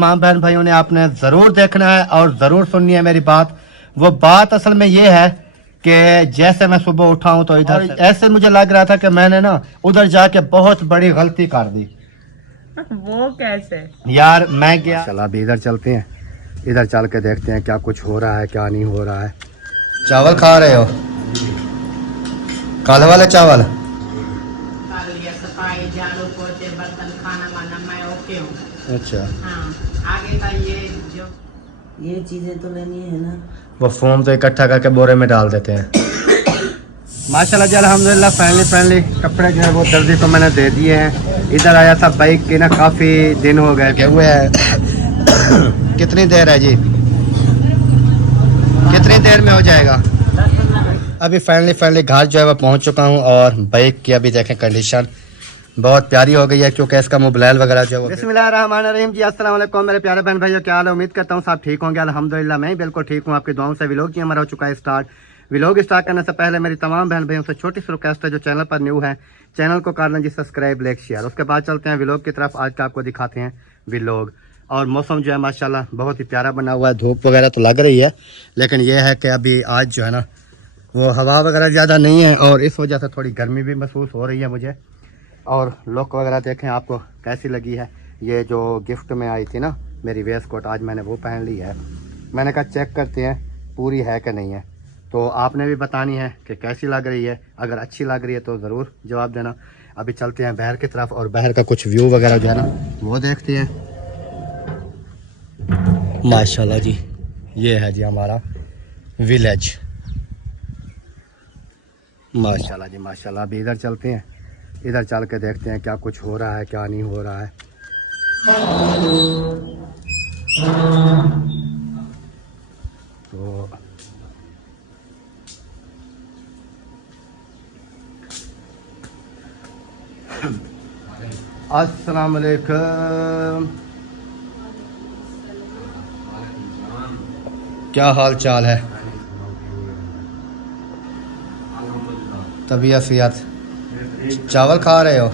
तमाम बहन भाइयों ने आपने ज़रूर देखना है और ज़रूर सुननी है मेरी बात। वो बात असल में ये है कि जैसे मैं सुबह उठा हूँ तो इधर ऐसे मुझे लग रहा था कि मैंने ना उधर जाके बहुत बड़ी गलती कर दी। वो कैसे? यार मैं गया, चला अभी इधर चलते हैं, इधर चल के देखते हैं क्या कुछ हो रहा है क्या नहीं हो रहा है। चावल खा रहे हो? काले वाले चावल? सफाई, झाड़ू पोछे, बर्तन, खाना वाना मैं ओके हूँ। अच्छा हाँ, आगे का ये चीजें तो लेनी है ना। वो फोम तो इकट्ठा करके बोरे में डाल देते हैं। माशाल्लाह जी अल्हम्दुलिल्लाह फाइनली कपड़े जो है वो दर्जी को मैंने दे दिए हैं। इधर आया था बाइक के ना काफ़ी दिन हो गए हुए हैं। कितनी देर है जी? कितनी देर में हो जाएगा? अभी फाइनली घर जो है वो पहुंच चुका हूं और बाइक की अभी देखें कंडीशन बहुत प्यारी हो गई है क्योंकि इसका मोबाइल वगैरह जो है वो। बिस्मिल्लाहिर्रहमानिर्रहीम जी, अस्सलाम वालेकुम मेरे प्यारे बहन भाइयों, क्या हाल है? उम्मीद करता हूँ सब ठीक होंगे। अल्हम्दुलिल्लाह मैं बिल्कुल ठीक हूँ। आपकी दुआओं से व्लॉग जी हमारा हो चुका है स्टार्ट। व्लॉग स्टार्ट करने से पहले मेरी तमाम बहन भाइयों से छोटी सी रिक्वेस्ट है, जो चैनल पर न्यू है चैनल को कर लें जी सब्सक्राइब, लाइक, शेयर। उसके बाद चलते हैं व्लॉग की तरफ। आज का आपको दिखाते हैं व्लॉग। और मौसम जो है माशाल्लाह बहुत ही प्यारा बना हुआ है। धूप वगैरह तो लग रही है लेकिन यह है कि अभी आज जो है ना वो हवा वगैरह ज़्यादा नहीं है और इस वजह से थोड़ी गर्मी भी महसूस हो रही है मुझे। और लुक वगैरह देखें आपको कैसी लगी है। ये जो गिफ्ट में आई थी ना मेरी वेस्ट कोट, आज मैंने वो पहन ली है। मैंने कहा चेक करते हैं पूरी है कि नहीं है, तो आपने भी बतानी है कि कैसी लग रही है। अगर अच्छी लग रही है तो ज़रूर जवाब देना। अभी चलते हैं बाहर की तरफ और बाहर का कुछ व्यू वगैरह जो है ना वो देखते हैं। माशाल्लाह जी ये है जी हमारा विलेज। माशाल्लाह जी माशाल्लाह। अभी इधर चलते हैं, इधर चल के देखते हैं क्या कुछ हो रहा है क्या नहीं हो रहा है। तो अस्सलाम वालेकुम, क्या हाल चाल है? तबीयत सेहत? चावल खा रहे हो?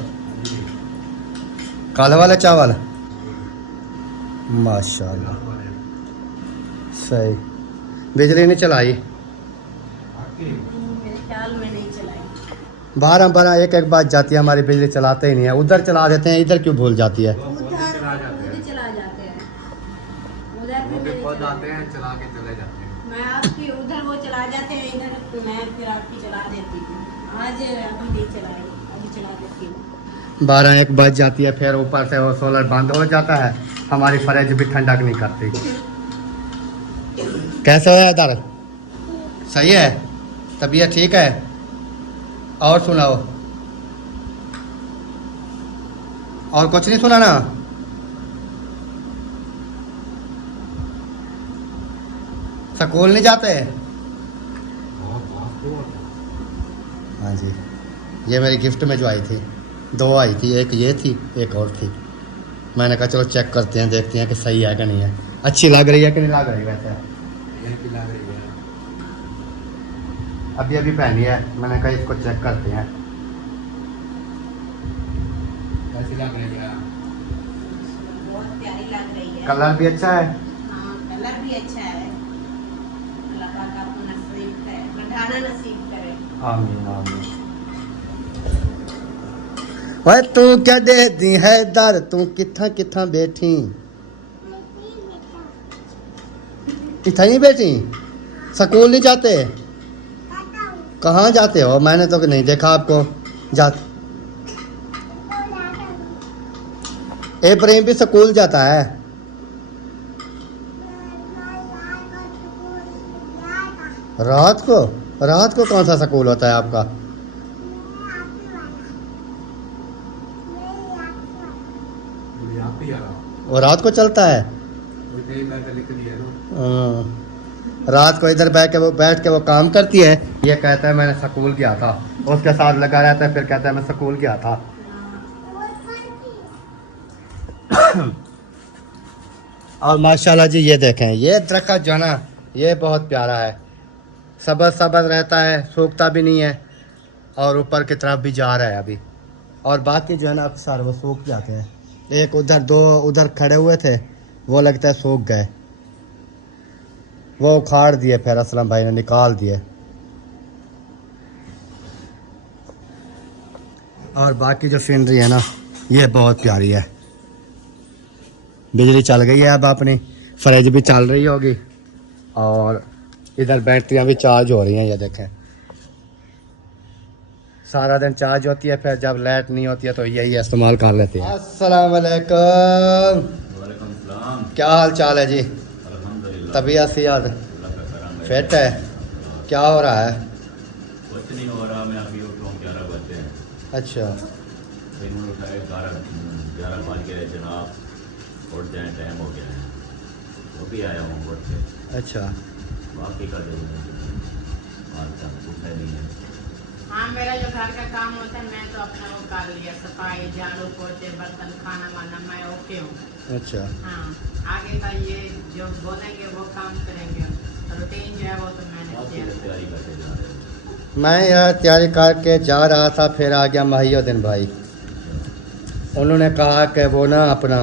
काले वाले चावल? माशाल्लाह सही। बिजली नहीं चलाई? बारह बारह एक एक बात जाती है हमारी, बिजली चलाते ही नहीं है। उधर चला देते हैं, इधर क्यों भूल जाती है? मैं आपकी उधर वो चला जाते हैं, इधर मैं फिर आपकी चला देती हूँ। आज अभी नहीं चलाई, अभी चला देती हूँ। 12 एक बज जाती है, फिर ऊपर से वो सोलर बंद हो जाता है, हमारी फ्रिज भी ठंडक नहीं करती। कैसे है इधर? सही है? तबीयत ठीक है? और सुनाओ, और कुछ नहीं सुना ना? स्कूल नहीं जाते? हाँ जी, ये मेरी गिफ्ट में जो आई थी, 2 आई थी, एक ये थी एक और थी। मैंने कहा चलो चेक करते हैं, देखते हैं कि सही है कि नहीं है। अच्छी लग रही है कि नहीं लग रही? वैसे लग रही है, अभी अभी पहनी है। मैंने कहा इसको चेक करते हैं कैसी लग रही है। बहुत प्यारी लग रही है, कलर भी अच्छा है। हाँ कलर भी अच्छा है। अल्लाह पाक आपको नसीब करे, बढ़ाना नसीब करे। आमीन आमीन। ओए तू क्या दे दी है दर, तू किथा किथा बैठी? इतना ही बैठी? स्कूल नहीं जाते? कहाँ जाते हो? मैंने तो नहीं देखा आपको जाते। ए प्रेम भी स्कूल जाता है? रात को? रात को कौन सा स्कूल होता है आपका? वो रात को चलता है? रात को इधर बैठ के वो काम करती है। ये कहता है मैंने स्कूल गया था, उसके साथ लगा रहता है, फिर कहता है मैं स्कूल गया था। और माशाल्लाह जी ये देखें, ये दरख्त जो है ना ये बहुत प्यारा है, सब्ज़ सब्ज़ रहता है, सूखता भी नहीं है और ऊपर की तरफ भी जा रहा है अभी। और बाकी जो है ना अक्सर वो सूख जाते हैं। एक उधर 2 उधर खड़े हुए थे, वो लगता है सूख गए, वो उखाड़ दिए, फिर असलम भाई ने निकाल दिए। और बाकी जो सीनरी है ना ये बहुत प्यारी है। बिजली चल गई है, अब अपनी फ्रिज भी चल रही होगी और इधर बैटरियां भी चार्ज हो रही हैं। ये देखें सारा दिन चार्ज होती है, फिर जब लाइट नहीं होती है तो यही इस्तेमाल कर लेते हैं। अस्सलाम वालेकुम। वालेकुम सलाम। क्या हाल चाल है जी? अल्हम्दुलिल्लाह। तबीयत सेहत अल्लाह का करम है। फिट है? क्या हो रहा है? कुछ नहीं हो रहा, मैं अभी उठा हूँ 11 बजे। अच्छा फिर मैंने उठाया 11 बज गए जनाब, उठ जाए, टाइम हो गया है, वो भी आया हूँ उठ के। अच्छा बाकी का जो आज तक पूछा नहीं है। हाँ, मेरा जो घर का काम होता है मैं तो अपना वो कर लिया, सफाई, झाड़ू, पोछे, बर्तन, खाना वाना, मैं ओके हूँ। अच्छा हाँ, आगे का ये जो बोलेंगे वो काम करेंगे, रूटीन जो है वो तो मैंने आप किया। तैयारी करते जा रहे हैं? मैं यार तैयारी करके जा रहा था, फिर आ गया महिउद्दीन भाई। उन्होंने कहा कि वो ना अपना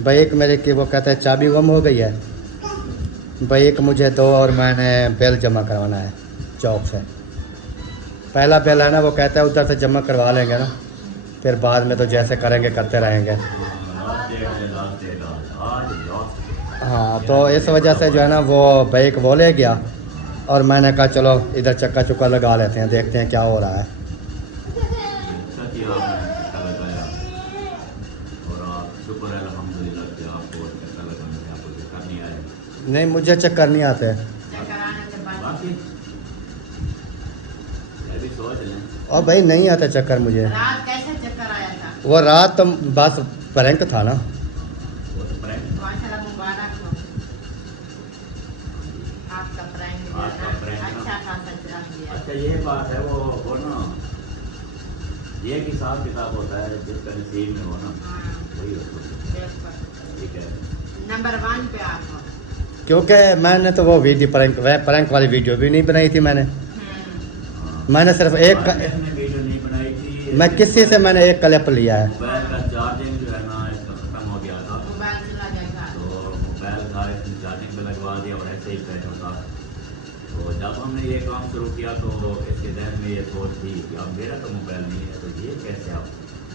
बाइक मेरे की वो कहते हैं चाबी गुम हो गई है, बाइक मुझे दो और मैंने बिल जमा करवाना है चौक से। पहला बिल है ना, वो कहता है उधर से जमा करवा लेंगे ना, फिर बाद में तो जैसे करेंगे करते रहेंगे। लास्ट डेट है, लास्ट डेट आज लास्ट। हाँ तो इस वजह से जो है ना वो बाइक वो ले गया और मैंने कहा चलो इधर चक्का चुक्का लगा लेते हैं, देखते हैं क्या हो रहा है। अच्छा किया आपने चक्कर लगाया, और आप शुक्र है अल्हम्दुलिल्लाह कि आपको चक्कर लगाने में आपको चक्कर नहीं आया। नहीं मुझे चक्कर नहीं आते, चक्कर आने के बाद बाकी मैं भी सोच लें। और भाई नहीं आता चक्कर मुझे। रात कैसे चक्कर आया था? वो रात तो बस प्रैंक था ना। वो तो प्रैंक माशाल्लाह, मुबारक हो आपका प्रैंक जो आपका है प्रैंक ना, ना। अच्छा खासा चला दिया। अच्छा ये बात है, वो ना ये एक हिसाब किताब होता है, जिसका नसीब में हो ना हाँ, वही होता है। बिल्कुल। ठीक है। नंबर 1 पे आप हो। क्योंकि मैंने तो वो वीडियो प्रैंक वाली वीडियो भी नहीं बनाई थी मैंने। मैंने सिर्फ एक इसने वीडियो नहीं बनाई थी। मैं किसी से मैंने एक क्लिप लिया है। मोबाइल का चार्जिंग जो है ना इसका खत्म हो गया था, मोबाइल चला गया था। तो मोबाइल का इसने चार्जिंग पे लगवा दिया और ऐसे ही बैठा था। तो जब हमने ये काम शुरू किया तो इसके जहन में ये सोच थी कि अब मेरा तो मोबाइल नहीं है, तो ये कैसे आप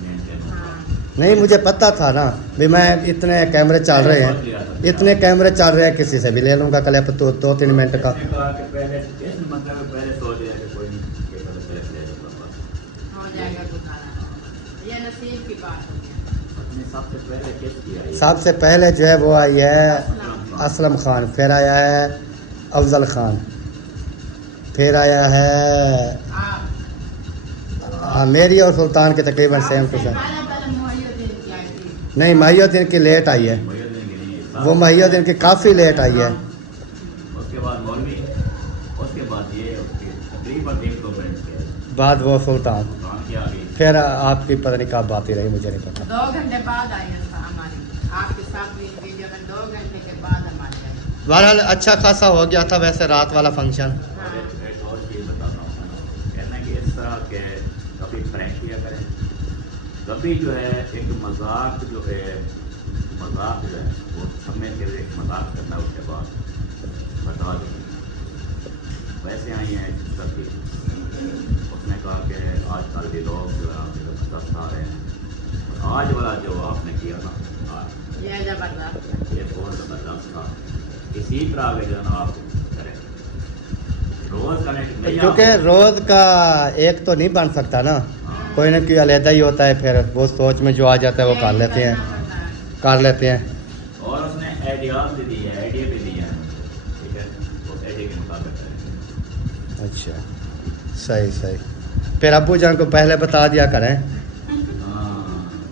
मेनटेन होगा। हाँ, नहीं मुझे पता था ना भी मैं इतने कैमरे चल रहे हैं, इतने कैमरे चल रहे हैं, किसी से भी ले लूँगा क्लिप तो 2-3 मिनट का। इसने कहा कि पहले इस मतलब पहले सोच लिया कि कोई नहीं ये पहले क्लिप ले लूँगा बस। हो जाएगा गुजारा। ये नसीब की बात हो गई। अपने सबसे पहले किस किया ये? सबसे पहले जो है वो आई है असलम खान, फिर आया है अफजल खान, फिर आया है आप मेरी और सुल्तान के तकरीबन सेम टू सेम। पहले मुहैयुद्दीन की आई थी। नहीं महिउद्दीन की लेट आई है, महिउद्दीन की नहीं, वो महिउद्दीन की काफ़ी लेट आई है। उसके बाद मौलवी, उसके बाद ये उसके तकरीबन 1-2 मिनट के बाद वो सुल्तान, काम किया गई। फिर आपकी पता नहीं कब बात ही रही, मुझे नहीं पता। 2 घंटे बाद आई है हमारी, आपके साथ वीडियो में 2 घंटे के बाद हमारी आई। बहरहाल अच्छा खासा हो गया था वैसे रात वाला फंक्शन। हाँ, एक और चीज़ बताता हूँ, कहना कि इस तरह के कभी प्रैंक किया करें, कभी जो है एक मजाक जो है वो समझ के एक मजाक करना, उसके बाद बता दें वैसे आई हैं सबकी। उसने कहा कि आजकल के लोग जो है आपके जबरदस्त आ रहे हैं, और आज वाला जो आपने किया ना आज ये जबरदस्त। ये बहुत ज़बरदस्त था। इसी तरह आगे जो है ना आप करें, रोज़ कनेक्ट नहीं क्योंकि रोज़ का एक तो नहीं बन सकता ना, कोई ना कोई अलहदा ही होता है, फिर वो सोच में जो आ जाता है वो कर लेते हैं, कर लेते हैं। और उसने आइडियाज भी दी है, आइडिया भी दिया है, ठीक है, उस आइडिया के मुताबिक करें। अच्छा सही सही, फिर अब्बू जान को पहले बता दिया करें। हाँ,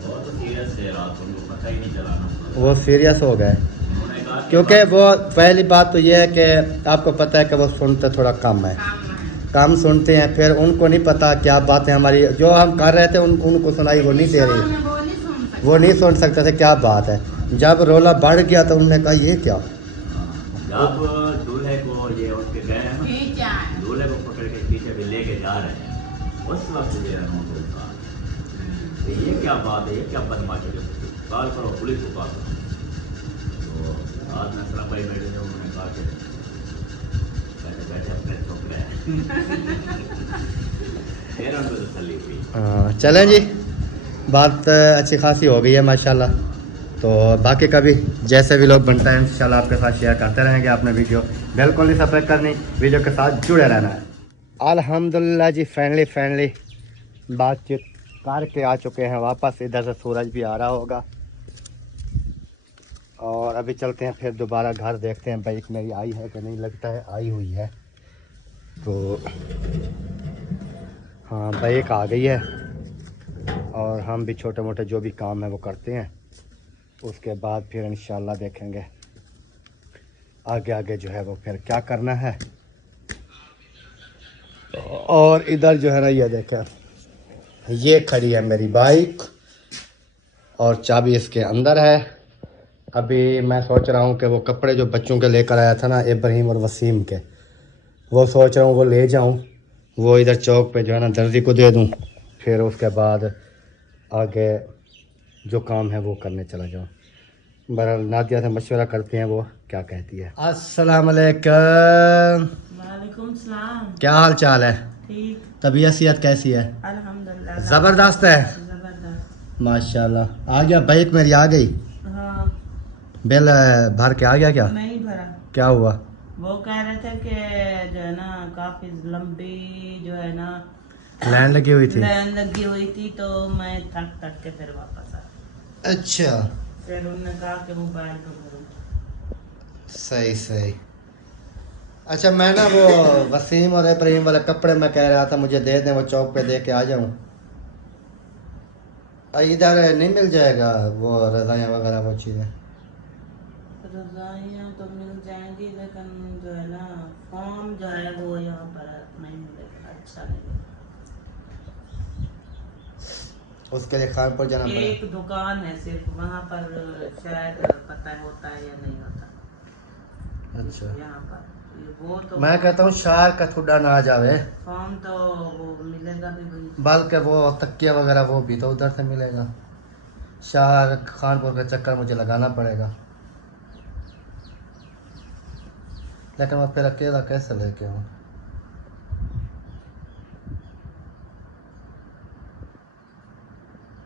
बहुत सीरियस है, रात को उनको पता ही नहीं चला ना। वो सीरियस हो गए, उन्होंने कहा कि क्योंकि वो पहली बात तो ये है कि आपको पता है कि वो सुनते थोड़ा कम है, काम है। कम सुनते हैं, फिर उनको नहीं पता क्या बातें हमारी जो हम कर रहे थे उनको सुनाई वो नहीं दे रही, वो नहीं सुन सकते। वो नहीं सुन सकते थे क्या बात है। जब रोला बढ़ गया तो उन्होंने कहा ये क्या। जब दूल्हे को ये उसके गए हैं ना, ये क्या है? दूल्हे को पकड़ के पीछे भी लेके जा रहे हैं, उस वक्त ये उनको कहा ये क्या बात है, ये क्या बदमाशी है, कॉल करो पुलिस को, कॉल करो। रात में सलाह भाई बैठे थे, उन्होंने कहा कि बैठे बैठे अपने ठोक रहे हैं। फिर उनको तसल्ली हुई। हाँ चलें जी, बात अच्छी खासी हो गई है माशाल्लाह। तो बाकी कभी जैसे भी लोग बनता है इंशाल्लाह आपके साथ शेयर करते रहेंगे। आपने वीडियो बिल्कुल नहीं सब्सक्राइब करनी, वीडियो के साथ जुड़े रहना है। अल्हम्दुलिल्लाह जी, फाइनली बातचीत करके आ चुके हैं वापस। इधर से सूरज भी आ रहा होगा और अभी चलते हैं फिर दोबारा घर, देखते हैं बाइक मेरी आई है कि नहीं। लगता है आई हुई है, तो हाँ बाइक आ गई है और हम भी छोटे मोटे जो भी काम है वो करते हैं। उसके बाद फिर इंशाल्लाह देखेंगे आगे जो है वो फिर क्या करना है। और इधर जो है ना, ये देखें, ये खड़ी है मेरी बाइक और चाबी इसके अंदर है। अभी मैं सोच रहा हूँ कि वो कपड़े जो बच्चों के लेकर आया था ना, इब्राहिम और वसीम के, वो सोच रहा हूँ वो ले जाऊँ, वो इधर चौक पे जो है ना दर्जी को दे दूँ, फिर उसके बाद आगे जो काम है वो करने चला जाऊँ। बहरहाल नादिया से मशवरा करते हैं वो क्या कहती है। अस्सलाम वालेकुम। वालेकुम सलाम। क्या हाल चाल है? ठीक, तबीयत सेहत कैसी है? अल्हम्दुलिल्लाह। ज़बरदस्त है जबरदस्त। माशाल्लाह। आ गया बाइक मेरी, आ गई। हाँ, बिल भर के आ गया क्या? नहीं भरा। क्या हुआ? वो कह रहे थे कि जो है ना काफी लंबी जो है ना लाइन लगी हुई थी। लाइन लगी हुई थी, तो मैं थक के फिर वापस आ। अच्छा, फिर उन्होंने कहा कि मोबाइल पे भरूं। सही। अच्छा, मैं ना वो वसीम और इब्राहिम वाले कपड़े मैं कह रहा था मुझे दे दें, वो चौक पे दे के आ जाऊं। इधर नहीं मिल जाएगा वो रज़ाइयाँ वगैरह वो चीज़ें? रज़ाइयाँ तो मिल जाएंगी, लेकिन जो है ना फॉर्म जो है वो यहाँ पर नहीं मिलेगा, अच्छा नहीं मिलेगा। उसके लिए खानपुर जाना पड़ेगा। एक दुकान है सिर्फ, वहाँ पर शायद पता होता है या नहीं होता। अच्छा, यहाँ पर वो तो मैं कहता हूँ शहर का थोड़ा ना आ जावे, फॉर्म तो वो मिलेगा भी वही। बल्कि वो तकिया वगैरह वो भी तो उधर से मिलेगा। शहर खानपुर का चक्कर मुझे लगाना पड़ेगा, लेकिन मैं फिर अकेला कैसे लेके आऊँ?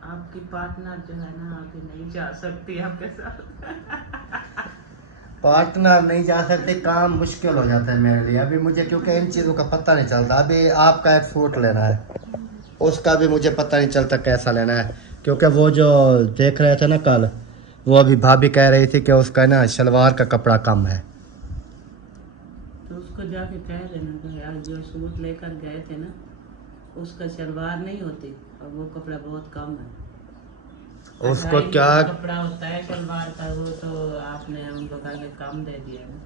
आपकी पार्टनर जो है ना अभी नहीं जा सकती आपके साथ। पार्टनर नहीं जा सकते, काम मुश्किल हो जाता है मेरे लिए अभी मुझे, क्योंकि इन चीज़ों का पता नहीं चलता। अभी आपका एक सूट लेना है, उसका भी मुझे पता नहीं चलता कैसा लेना है, क्योंकि वो जो देख रहे थे ना कल, वो अभी भाभी कह रही थी कि उसका ना शलवार का कपड़ा कम है। तो उसको जाके कह देना कि यार जो सूट लेकर गए थे ना उसका शलवार नहीं होती और वो कपड़ा बहुत कम है। उसको 2.5 क्या कपड़ा होता है शलवार का, वो तो आपने उनको कहा कि कम दे दिया ना।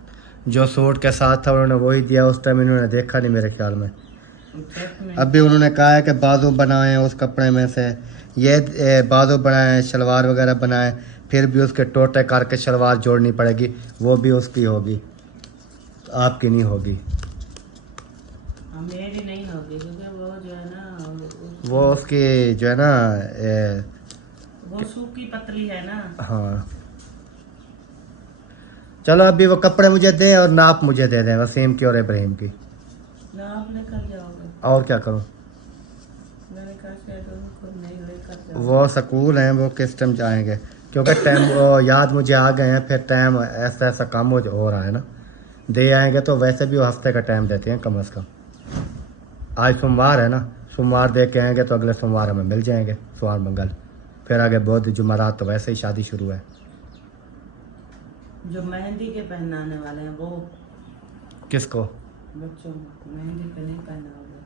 जो सूट के साथ था उन्होंने वही दिया, उस टाइम इन्होंने देखा नहीं मेरे ख्याल में। चेक में अभी उन्होंने कहा है कि बाजू बनाए उस कपड़े में से, ये बाजू बनाए, शलवार वगैरह बनाए, फिर भी उसके टोटे करके शलवार जोड़नी पड़ेगी, वो भी उसकी होगी, आपकी नहीं होगी। मेरी नहीं होगी, क्योंकि वो जो है ना वो उसकी जो है ना वो सूखी पतली है ना। हाँ चलो, अभी वो कपड़े मुझे दें और नाप मुझे दे दें, वसीम की और इब्राहिम की। ना आप लेकर जाओगे? और क्या करूँ? मैंने कहा शायद उनको नहीं लेकर जाओ। वो स्कूल हैं, वो किस टाइम जाएंगे, क्योंकि टाइम वो याद मुझे आ गए हैं, फिर टाइम ऐसा काम हो रहा है ना, दे आएंगे तो वैसे भी वो हफ्ते का टाइम देते हैं कम से कम। आज सोमवार है ना, सोमवार दे के आएंगे तो अगले सोमवार हमें मिल जाएंगे, सोमवार मंगल, फिर आगे बुध जुमेरात तो वैसे ही शादी शुरू है। जो मेहंदी के पहनाने वाले हैं वो किसको? बच्चों को मेहंदी पे नहीं पहनाओगे?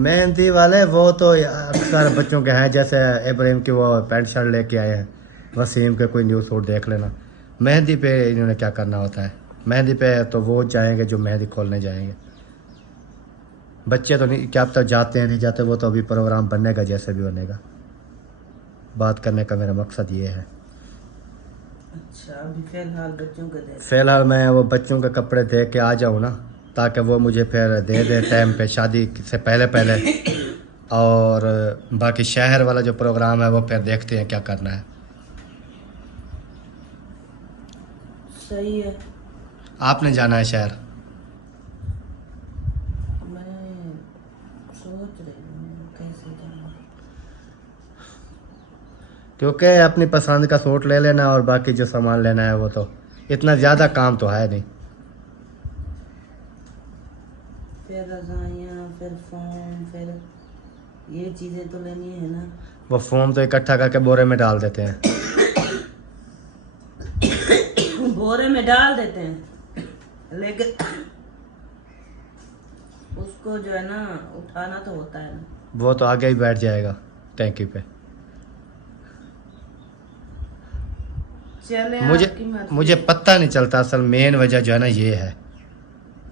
मेहंदी वाले वो तो अक्सर बच्चों के हैं, जैसे इब्राहिम की वो पैंट शर्ट लेके आए हैं, वसीम के कोई न्यू सूट देख लेना। मेहंदी पे इन्होंने क्या करना होता है? मेहंदी पे तो वो जाएंगे जो मेहंदी खोलने जाएंगे, बच्चे तो नहीं, क्या पता जाते हैं नहीं जाते, वो तो अभी प्रोग्राम बनेगा जैसे भी बनेगा। बात करने का मेरा मकसद ये है। अच्छा, अभी फिलहाल बच्चों को दे। फ़िलहाल मैं वो बच्चों के कपड़े दे के आ जाऊँ ना, ताकि वो मुझे फिर दे दे टाइम पे, शादी से पहले और बाकी शहर वाला जो प्रोग्राम है वो फिर देखते हैं क्या करना है। सही है। आपने जाना है शहर? मैं सोच रही हूँ कैसे जाऊँ। क्योंकि अपनी पसंद का सूट ले लेना और बाकी जो सामान लेना है वो तो इतना ज़्यादा काम तो है नहीं। फिर रजाइयाँ, फिर फोन, फिर ये चीज़ें तो लेनी है ना। वो फोम तो इकट्ठा करके बोरे में डाल देते हैं। बोरे में डाल देते हैं, लेकिन उसको जो है ना उठाना तो होता है ना। वो तो आगे ही बैठ जाएगा टैंकी पे। चले मुझे आपकी मर्जी। मुझे पता नहीं चलता, असल मेन वजह जो है ना ये है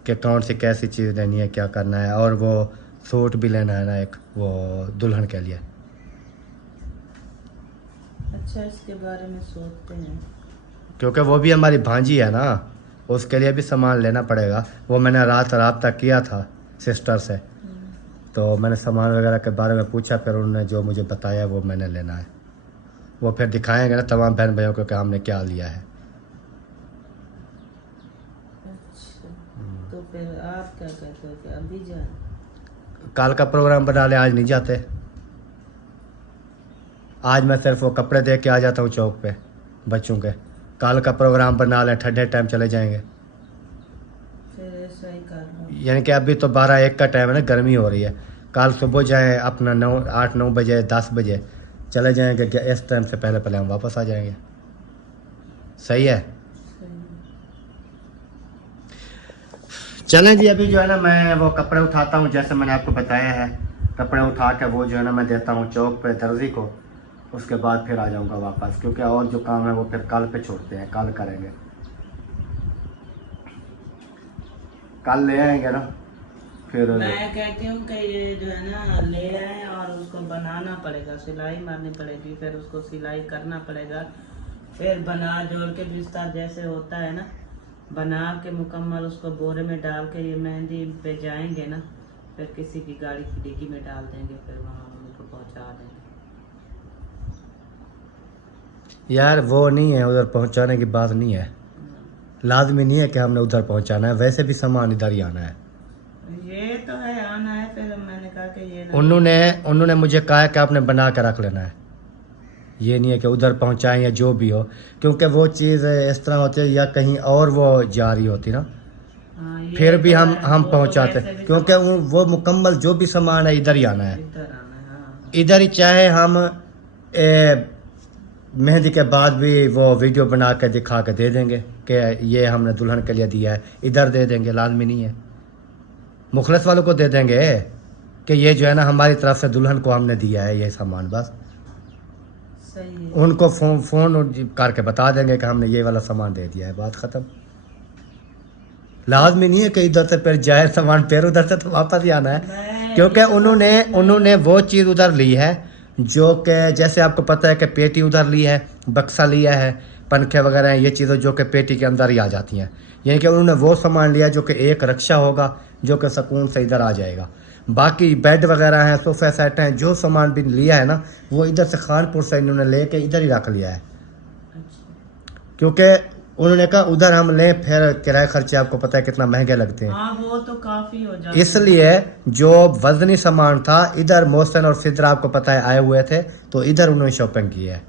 कि कौन सी कैसी चीज़ लेनी है, क्या करना है। और वो सूट भी लेना है ना एक, वो दुल्हन के लिए। अच्छा, इसके बारे में सोचते हैं। क्योंकि वो भी हमारी भांजी है ना, उसके लिए भी सामान लेना पड़ेगा। वो मैंने रात राब्ता किया था सिस्टर से, तो मैंने सामान वगैरह के बारे में पूछा, फिर उन्होंने जो मुझे बताया वो मैंने लेना है। वो फिर दिखाएंगे ना तमाम बहन भाइयों को कि हमने क्या लिया है। अच्छा, तो फिर आप क्या कहते हो कि अभी जाए? कल का प्रोग्राम बना ले, आज नहीं जाते। आज मैं सिर्फ वो कपड़े दे के आ जाता हूँ चौक पे बच्चों के। कल का प्रोग्राम बना लें, ठंडे टाइम चले जाएंगे। फिर ऐसा ही कर लो। यानी कि अभी तो 12-1 का टाइम है ना, गर्मी हो रही है। कल सुबह जाएं अपना 8-9 बजे 10 बजे चले जाएंगे, इस टाइम से पहले पहले हम वापस आ जाएंगे। सही है? सही है। चलें जी, अभी जो है ना मैं वो कपड़े उठाता हूँ, जैसे मैंने आपको बताया है। कपड़े उठा के वो जो है ना मैं देता हूँ चौक पे दर्जी को। उसके बाद फिर आ जाऊँगा वापस, क्योंकि और जो काम है वो फिर कल पे छोड़ते हैं, कल करेंगे। कल ले आएंगे ना फिर। मैं कहती हूँ कि ये जो है ना ले आए और उसको बनाना पड़ेगा, सिलाई मारनी पड़ेगी, फिर उसको सिलाई करना पड़ेगा, फिर बना जोड़ के बिस्तर जैसे होता है ना, बना के मुकम्मल उसको बोरे में डाल के ये मेहंदी पे जाएंगे ना, फिर किसी की गाड़ी की डिग्गी में डाल देंगे, फिर वहाँ उनको पहुँचा देंगे। यार वो नहीं है, उधर पहुंचाने की बात नहीं है। लाजमी नहीं है कि हमने उधर पहुंचाना है, वैसे भी सामान इधर ही आना है। ये तो है आना है, फिर मैंने कहा कि ये ना उन्होंने मुझे कहा है कि आपने बना कर रख लेना है। ये नहीं है कि उधर पहुंचाएं या जो भी हो, क्योंकि वो चीज़ इस तरह होती है या कहीं और वो जा रही होती ना, हाँ, ये फिर भी तो हम है, वो तो पहुंचाते, वैसे भी क्योंकि वो मुकम्मल जो भी सामान है इधर ही आना है। इधर आना है। हाँ, इधर ही, चाहे हम मेहंदी के बाद भी वो वीडियो बना के दिखा के दे देंगे कि ये हमने दुल्हन के लिए दिया है, इधर दे देंगे, लाजमी नहीं है। मुखलस वालों को दे देंगे कि ये जो है ना हमारी तरफ से दुल्हन को हमने दिया है ये सामान, बस सही है। उनको फ़ोन करके बता देंगे कि हमने ये वाला सामान दे दिया है, बात ख़त्म। लाजमी नहीं है कि इधर से फिर जाए सामान, फिर उधर से तो वापस ही आना है, क्योंकि उन्होंने वो चीज़ उधर ली है जो कि जैसे आपको पता है कि पेटी उधर ली है, बक्सा लिया है, पंखे वगैरह हैं, ये चीज़ें जो कि पेटी के अंदर ही आ जाती हैं। यानी कि उन्होंने वो सामान लिया जो कि एक रक्षा होगा, जो कि सुकून से इधर आ जाएगा। बाकी बेड वगैरह हैं, सोफ़ा सेट हैं, जो सामान भी लिया है ना वो इधर से खानपुर से इन्होंने ले के इधर ही रख लिया है। अच्छा। क्योंकि उन्होंने कहा उधर हम लें फिर किराए खर्चे आपको पता है कितना महंगे लगते हैं, हाँ वो तो काफी हो जाता है। इसलिए जो वजनी सामान था इधर मोहसिन और सिद्रा आपको पता है आए हुए थे, तो इधर उन्होंने शॉपिंग की है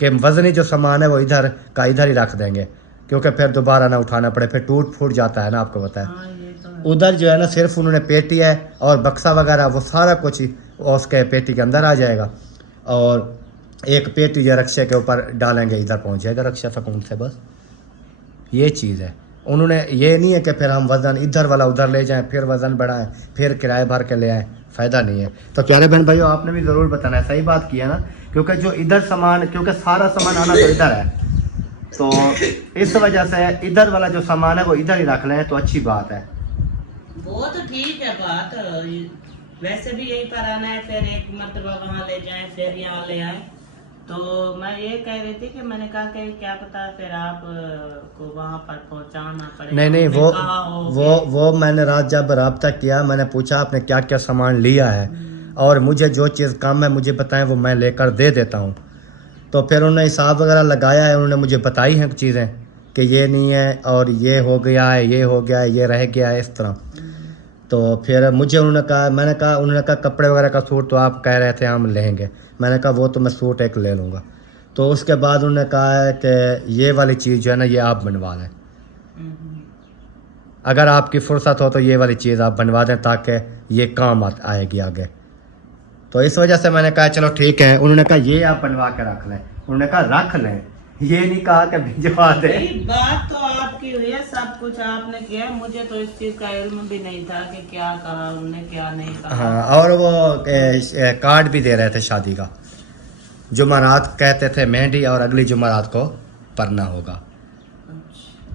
कि वजनी जो सामान है वो इधर का इधर ही रख देंगे, क्योंकि फिर दोबारा ना उठाना पड़े, फिर टूट फूट जाता है ना, आपको पता है। हाँ ये तो है। उधर जो है ना सिर्फ उन्होंने पेटी है और बक्सा वगैरह वो सारा कुछ ही उसके पेटी के अंदर आ जाएगा, और एक पेटी जो रक्शे के ऊपर डालेंगे, इधर पहुंच जाएगा रक्षा सुकून से, बस ये चीज़ है। उन्होंने ये नहीं है कि फिर हम वज़न इधर वाला उधर ले जाएं, फिर वज़न बढ़ाएं, फिर किराए भर के ले आएं, फ़ायदा नहीं है। तो प्यारे बहन भाइयों आपने भी ज़रूर बताना है, सही बात की है ना, क्योंकि जो इधर सामान, क्योंकि सारा सामान आना तो इधर है, तो इस वजह से इधर वाला जो सामान है वो इधर ही रख लें तो अच्छी बात है। वो तो ठीक है बात, वैसे भी यही पर आना है, फिर एक मरतबा वहाँ ले जाएं, फिर यहाँ ले आए। तो मैं ये कह रही थी कि मैंने कहा कि क्या पता फिर आप को वहाँ पर पहुँचाना पड़ेगा। नहीं उन्होंने वो मैंने रात जब रब्ता किया, मैंने पूछा आपने क्या क्या सामान लिया है और मुझे जो चीज़ कम है मुझे बताएं, वो मैं लेकर दे देता हूँ। तो फिर उन्होंने हिसाब वगैरह लगाया है, उन्होंने मुझे बताई हैं चीज़ें, कि ये नहीं है और ये हो गया है, ये हो गया है, ये रह गया है, इस तरह। तो फिर मुझे उन्होंने कहा कपड़े वगैरह का सूट तो आप कह रहे थे हम लेंगे। मैंने कहा वो तो मैं सूट एक ले लूँगा। तो उसके बाद उन्होंने कहा है कि ये वाली चीज़ जो है ना ये आप बनवा लें, अगर आपकी फुर्सत हो तो ये वाली चीज़ आप बनवा दें ताकि ये काम आएगी आगे। तो इस वजह से मैंने कहा चलो ठीक है। उन्होंने कहा ये आप बनवा के रख लें। उन्होंने कहा रख लें, ये नहीं कहा कि भिजवा दें। नहीं, बात तो आपकी हुई है, सब कुछ आपने किया, मुझे तो इस चीज का इल्म भी नहीं था कि क्या कहा उन्होंने क्या नहीं कहा। हाँ, और वो कार्ड भी दे रहे थे शादी का। जुमेरात कहते थे मेहंदी और अगली जुमेरात को पढ़ना होगा।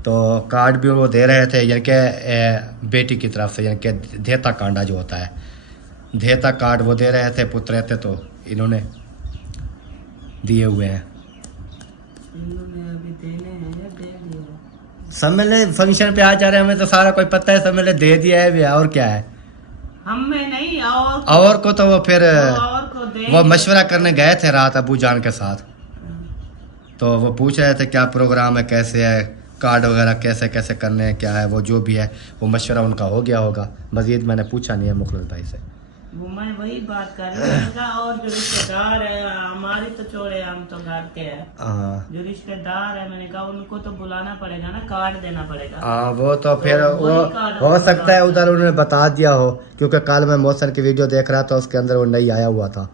तो कार्ड भी वो दे रहे थे, यानी कि बेटी की तरफ से, यानी कि धेता कांडा जो होता है, धेता कार्ड वो दे रहे थे, पुत्र रहते तो इन्होंने दिए हुए हैं। इन्होंने अभी देने हैं, दे दिए। सब मिले फंक्शन पे आ जा रहे हैं, हमें तो सारा कोई पता है, सब मिले दे दिया है भी, और क्या है। हमें नहीं, और को तो वो फिर और को दे। वो मशवरा करने गए थे रात अबू जान के साथ। तो वो पूछ रहे थे क्या प्रोग्राम है, कैसे है, कार्ड वगैरह कैसे कैसे करने हैं, क्या है, वो जो भी है वो मशवरा उनका हो गया होगा। मजीद मैंने पूछा नहीं है मुखलिस भाई से। वो मैं वही बात कर रही हूँ। और जो रिश्तेदार है हमारी तो छोड़े, हम तो घर के हैं। हाँ जो रिश्तेदार है मैंने कहा उनको तो बुलाना पड़ेगा ना, कार्ड देना पड़ेगा। हाँ, वो तो फिर तो वो हो सकता है उधर उन्होंने बता दिया हो, क्योंकि कल मैं मौसम की वीडियो देख रहा था, उसके अंदर वो नहीं आया हुआ था।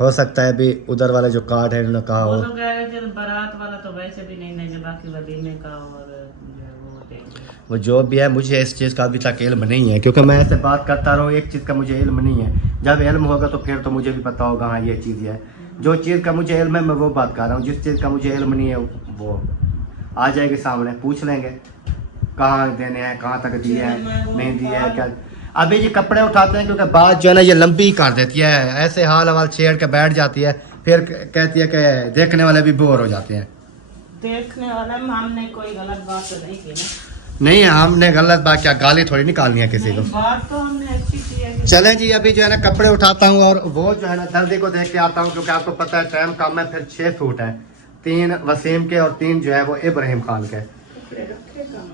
हो सकता है भी उधर वाले जो कार्ड है उन्होंने कहा वो हो। तो कह रहे थे बारात वाला तो वैसे भी नहीं देंगे, बाकी वलीमे का और जो है वो देंगे। वो जो भी है, मुझे इस चीज़ का अभी तक इल्म नहीं है, क्योंकि मैं ऐसे बात करता रहूँ, एक चीज़ का मुझे इल्म नहीं है। जब इल्म होगा तो फिर तो मुझे भी पता होगा हाँ ये चीज़ है। जो चीज़ का मुझे इल्म है मैं वो बात कर रहा हूँ, जिस चीज़ का मुझे इल्म नहीं है वो आ जाएगी सामने, पूछ लेंगे कहाँ देने हैं, कहाँ तक दिए हैं, नहीं दिए हैं क्या। अभी ये कपड़े उठाते हैं क्योंकि बात जो है ना ये लंबी कर देती है, ऐसे हाल हवाल छेड़ के बैठ जाती है, फिर कहती है कि देखने वाले भी बोर हो जाते हैं। देखने वाले में हमने कोई गलत बात तो नहीं की ना। नहीं, हमने गलत बात क्या, गाली थोड़ी निकालनी है किसी को। नहीं, बात तो हमने अच्छी की है कि चलें जी, अभी जो है ना कपड़े उठाता हूँ और वो जो है ना दर्दी को देख के आता हूँ, क्योंकि आपको पता है टाइम कम है। फिर 6 सूट हैं, 3 वसीम के और 3 जो है वो इब्राहिम खान के।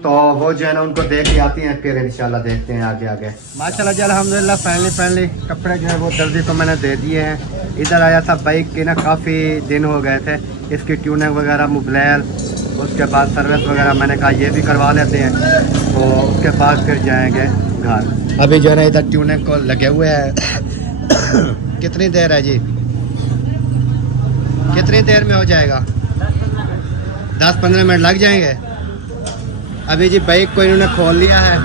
तो वो जो है ना उनको देख के आती हैं, फिर इंशाल्लाह देखते हैं आगे आगे। माशाल्लाह जी अल्हम्दुलिल्लाह फाइनली कपड़े जो है वो दर्जी को मैंने दे दिए हैं। इधर आया था बाइक के ना, काफ़ी दिन हो गए थे, इसकी ट्यूनिंग वगैरह मोबाइल, उसके बाद सर्विस वगैरह मैंने कहा ये भी करवा लेते हैं, तो उसके बाद फिर जाएंगे घर। अभी जो है ना इधर ट्यूनिंग को लगे हुए हैं। कितनी देर है जी, कितनी देर में हो जाएगा? 10-15 मिनट लग जाएंगे। अभी जी बाइक को इन्होंने खोल लिया है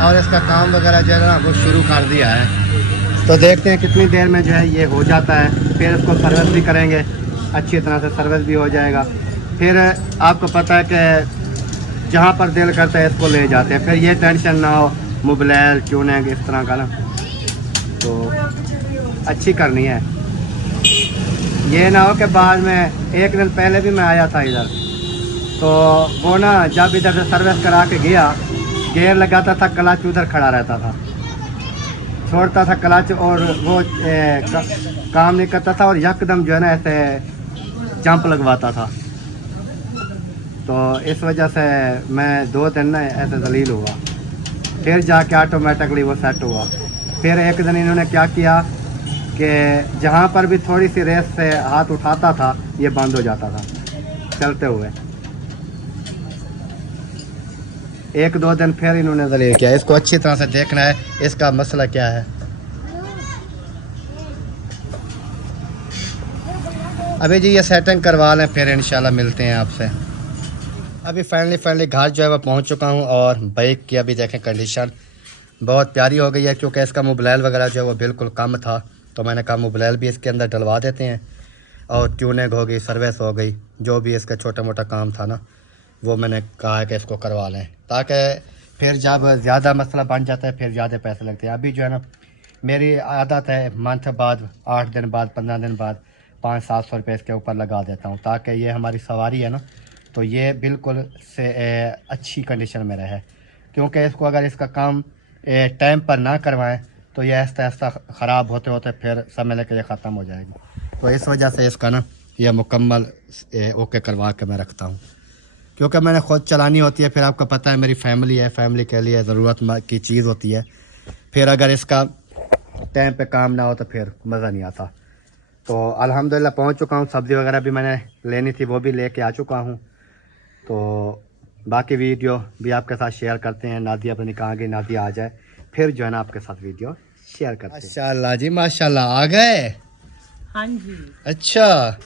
और इसका काम वगैरह जो है ना वो शुरू कर दिया है। तो देखते हैं कितनी देर में जो है ये हो जाता है, फिर इसको सर्विस भी करेंगे, अच्छी तरह से सर्विस भी हो जाएगा। फिर आपको पता है कि जहाँ पर दिल करता है इसको ले जाते हैं, फिर ये टेंशन ना हो मोबाइल ट्यूनिंग इस तरह का ना, तो अच्छी करनी है। ये ना हो कि बाद में, एक दिन पहले भी मैं आया था इधर, तो वो ना जब इधर से सर्विस करा के गया, गेयर लगाता था, क्लच उधर खड़ा रहता था, छोड़ता था क्लच और वो काम नहीं करता था, और यकदम जो है ना ऐसे जंप लगवाता था। तो इस वजह से मैं 2 दिन ना ऐसे दलील हुआ, फिर जाके ऑटोमेटिकली वो सेट हुआ। फिर एक दिन इन्होंने क्या किया कि जहाँ पर भी थोड़ी सी रेस से हाथ उठाता था ये बंद हो जाता था चलते हुए। 1-2 दिन फिर इन्होंने दलील किया। इसको अच्छी तरह से देखना है, इसका मसला क्या है। अभी जी ये सेटिंग करवा लें, फिर इंशाल्लाह मिलते हैं आपसे। अभी फाइनली घर जो है वह पहुंच चुका हूं, और बाइक की अभी देखें कंडीशन बहुत प्यारी हो गई है, क्योंकि इसका मोबाइल वगैरह जो है वो बिल्कुल कम था। तो मैंने कहा मोबाइल भी इसके अंदर डलवा देते हैं, और ट्यूनिंग हो गई, सर्विस हो गई, जो भी इसका छोटा मोटा काम था ना वो मैंने कहा है कि इसको करवा लें, ताकि फिर जब ज़्यादा मसला बन जाता है फिर ज़्यादा पैसे लगते हैं। अभी जो है ना मेरी आदत है मंथ बाद, 8 दिन बाद, 15 दिन बाद 500-700 रुपये इसके ऊपर लगा देता हूँ, ताकि ये हमारी सवारी है ना, तो ये बिल्कुल से अच्छी कंडीशन में रहे। क्योंकि इसको अगर इसका काम टाइम पर ना करवाएं तो ये आहिस्ता आहिस्ता ख़राब होते होते फिर समय लेकर ये ख़त्म हो जाएगी। तो इस वजह से इसका ना यह मुकम्मल ओके करवा के मैं रखता हूँ, क्योंकि मैंने ख़ुद चलानी होती है। फिर आपको पता है मेरी फैमिली है, फैमिली के लिए ज़रूरत की चीज़ होती है। फिर अगर इसका टाइम पे काम ना हो तो फिर मज़ा नहीं आता। तो अल्हम्दुलिल्लाह पहुँच चुका हूँ। सब्ज़ी वगैरह भी मैंने लेनी थी, वो भी लेके आ चुका हूँ। तो बाकी वीडियो भी आपके साथ शेयर करते हैं। नादिया अपनी कहाँ गई, नादिया आ जाए फिर जो है ना आपके साथ वीडियो शेयर करते हैं। माशाल्लाह जी माशाल्लाह, आ गए। हाँ जी। अच्छा,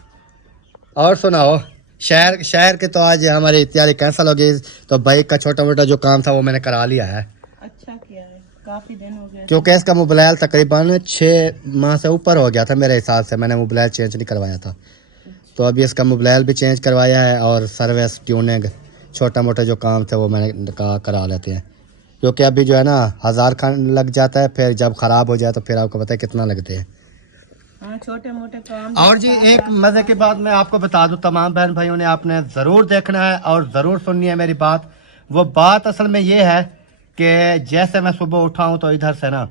और सुनाओ, शहर के तो आज हमारी तैयारी कैंसिल हो गई। तो बाइक का छोटा मोटा जो काम था वो मैंने करा लिया है। अच्छा किया है, काफी दिन हो गए। क्योंकि इसका मोबाइल तकरीबन 6 माह से ऊपर हो गया था मेरे हिसाब से, मैंने मोबाइल चेंज नहीं करवाया था। तो अभी इसका मोबाइल भी चेंज करवाया है और सर्विस ट्यूनिंग छोटा मोटा जो काम थे वो मैंने करा लेते हैं। क्योंकि अभी जो है ना 1000 खान लग जाता है, फिर जब ख़राब हो जाए तो फिर आपको पता है कितना लगते हैं। हाँ, छोटे मोटे काम। और जी एक मज़े की बात मैं आपको बता दूं, तमाम बहन भाइयों ने आपने ज़रूर देखना है और ज़रूर सुननी है मेरी बात। वो बात असल में ये है कि जैसे मैं सुबह उठा हूँ तो इधर से ना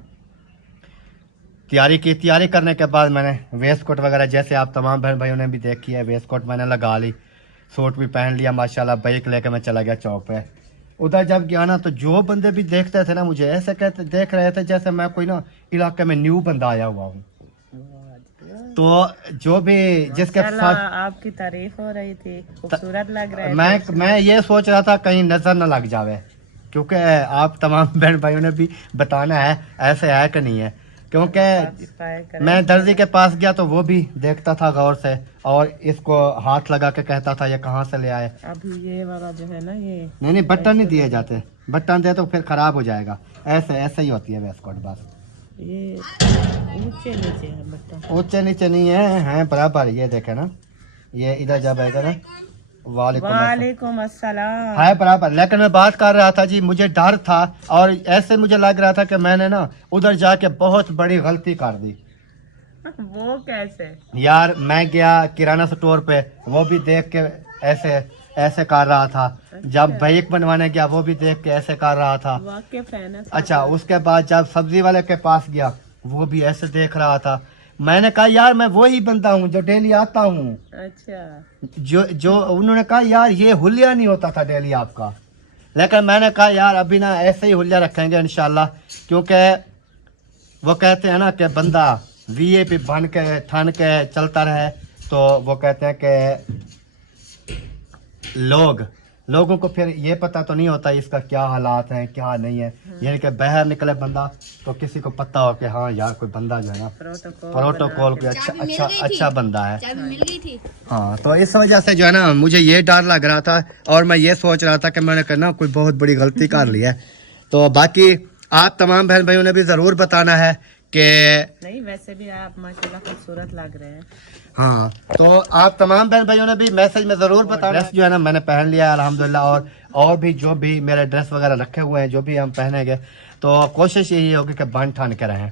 तैयारी करने के बाद मैंने वेस्ट कोट वगैरह, जैसे आप तमाम बहन भाइयों ने भी देखी है, वेस्ट कोट मैंने लगा ली, सूट भी पहन लिया माशाल्लाह। बाइक लेके मैं चला गया चौक पे। उधर जब गया ना तो जो बंदे भी देखते थे ना मुझे ऐसे कहते देख रहे थे जैसे मैं कोई ना इलाके में न्यू बंदा आया हुआ हूँ। तो जो भी जिसके साथ आपकी तारीफ हो रही थी, खूबसूरत लग रहा है। मैं ये सोच रहा था कहीं नजर न लग जावे, क्योंकि आप तमाम बहन भाइयों ने भी बताना है ऐसे है कि नहीं है। क्योंकि मैं दर्जी के पास गया तो वो भी देखता था गौर से और इसको हाथ लगा के कहता था ये कहाँ से ले आए। अभी ये वाला जो है ना, ये नहीं बटन नहीं दिए जाते, बटन दे तो फिर खराब हो जाएगा। ऐसे ही होती है वेस्टकोट बस। ये ऊंचे नीचे है बटन, ऊंचे नीचे नहीं है बराबर। ये देखे ना, ये इधर जब आएगा ना वालेकुम अस्सलाम है बराबर। लेकिन मैं बात कर रहा था जी, मुझे डर था और ऐसे मुझे लग रहा था कि मैंने ना उधर जाके बहुत बड़ी गलती कर दी। वो कैसे? यार मैं गया किराना स्टोर पे, वो भी देख के ऐसे कर रहा था। जब बाइक बनवाने गया वो भी देख के ऐसे कर रहा था। वाकिफ है ना। अच्छा, उसके बाद जब सब्जी वाले के पास गया वो भी ऐसे देख रहा था। मैंने कहा यार मैं वही बंदा हूँ जो डेली आता हूँ। अच्छा। जो उन्होंने कहा यार ये हुलिया नहीं होता था डेली आपका। लेकिन मैंने कहा यार अभी ना ऐसे ही हुलिया रखेंगे इंशाल्लाह, क्योंकि वो कहते हैं ना कि बंदा वीआईपी बन के ठन के चलता रहे तो वो कहते हैं कि लोगों को फिर ये पता तो नहीं होता इसका क्या हालात हैं क्या नहीं है। यानी कि बाहर निकले बंदा तो किसी को पता हो कि हाँ यार कोई बंदा जो है ना प्रोटोकॉल कोई अच्छा बंदा है। मिल गई थी। हाँ, तो इस वजह से जो है ना मुझे ये डर लग रहा था और मैं ये सोच रहा था कि मैंने करना कोई बहुत बड़ी गलती कर ली है। तो बाकी आप तमाम बहन भाइयों ने भी ज़रूर बताना है कि नहीं, वैसे भी आप माशाल्लाह खूबसूरत लग रहे हैं। हाँ, तो आप तमाम बहन भाइयों ने भी मैसेज में ज़रूर बताना। ड्रेस जो है ना मैंने पहन लिया है अल्हम्दुलिल्लाह, और भी जो भी मेरे ड्रेस वगैरह रखे हुए हैं जो भी हम पहनेंगे तो कोशिश यही होगी कि बन ठान के रहें।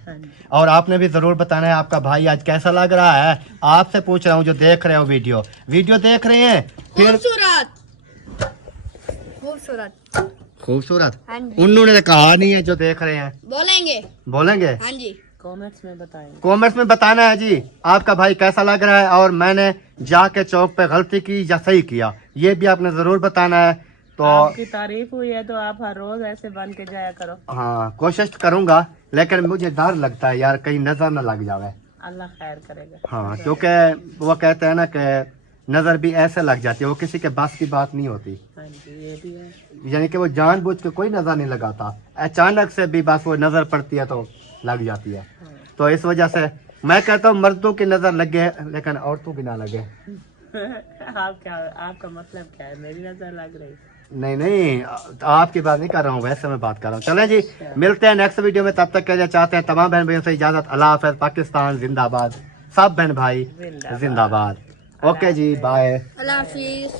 और आपने भी ज़रूर बताना है आपका भाई आज कैसा लग रहा है। आपसे पूछ रहा हूँ जो देख रहे हो वीडियो देख रहे हैं फिर खूबसूरत उन्होंने कहा नहीं है जो देख रहे हैं बोलेंगे। हाँ जी, कमेंट्स में बताएंगे। कमेंट्स में बताना है जी आपका भाई कैसा लग रहा है और मैंने जाके चौक पे गलती की या सही किया, ये भी आपने जरूर बताना है। तो आपकी तारीफ हुई है तो आप हर रोज ऐसे बन के जाया करो। हाँ, कोशिश करूंगा, लेकिन मुझे डर लगता है यार कहीं नजर न लग जावे। अल्लाह खैर करेगा। हाँ, क्योंकि वो कहते हैं ना कि नजर भी ऐसे लग जाती है, वो किसी के बस की बात नहीं होती। हाँ जी, ये भी है। यानी कि वो जानबूझ के कोई नजर नहीं लगाता, अचानक से भी बस वो नजर पड़ती है तो लग जाती है। तो इस वजह से मैं कहता हूँ मर्दों की नजर लगे लेकिन औरतों की ना लगे। आपका मतलब क्या है? मेरी नजर लग रही? नहीं, आपकी बात नहीं कर रहा हूँ, वैसे मैं बात कर रहा हूँ। चलें जी, मिलते हैं नेक्स्ट वीडियो में, तब तक के लिए चाहते हैं तमाम बहन भाइयों से इजाजत। अल्लाह हाफ़िज़। पाकिस्तान जिंदाबाद, सब बहन भाई जिंदाबाद। ओके जी, बाय। अल्लाह हाफिज।